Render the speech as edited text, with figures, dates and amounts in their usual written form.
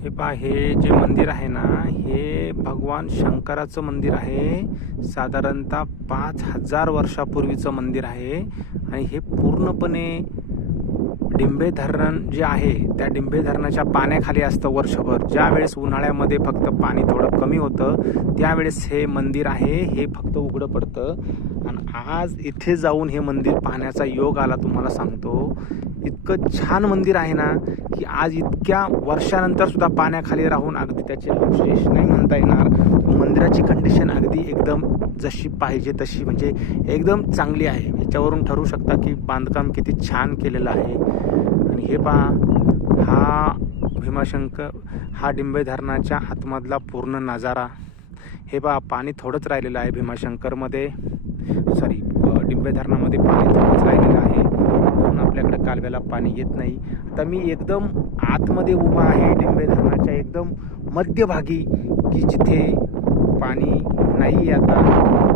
हे पहा, हे जे मंदिर आहे ना, हे भगवान शंकराचं मंदिर आहे. साधारणतः 5000 वर्षापूर्वीचं मंदिर आहे आणि हे पूर्णपणे डिंभे धरण जे आहे त्या डिंभे धरणाच्या पाण्याखाली असतं वर्षभर. ज्यावेळेस उन्हाळ्यामध्ये फक्त पाणी थोडं कमी होतं त्यावेळेस हे मंदिर आहे हे फक्त उघडं पडतं. आणि आज इथे जाऊन हे मंदिर पाहण्याचा योग आला. तुम्हाला सांगतो, इतकं छान मंदिर आहे ना की आज इतक्या वर्षानंतर सुद्धा पाण्याखाली राहून अगदी त्याचे अवशेष नाही म्हणता येणार. मंदिराची कंडिशन अगदी एकदम जशी पाहिजे तशी, म्हणजे एकदम चांगली आहे. याच्यावरून ठरवू शकता की बांधकाम किती छान केलेलं आहे. आणि हे पहा, हा भीमाशंकर, हा डिंभे धरणाच्या आतमधला पूर्ण नजारा. हे पहा, पाणी थोडंच राहिलेलं आहे भीमाशंकरमध्ये, सॉरी डिंभे धरणामध्ये पाणी थोडंच राहिलेलं आहे म्हणून आपल्याकडे कालव्याला पाणी येत नाही. आता मी एकदम आतमध्ये उभा आहे डिंभे धरणाच्या एकदम मध्यभागी, की जिथे पाणी नाही आता.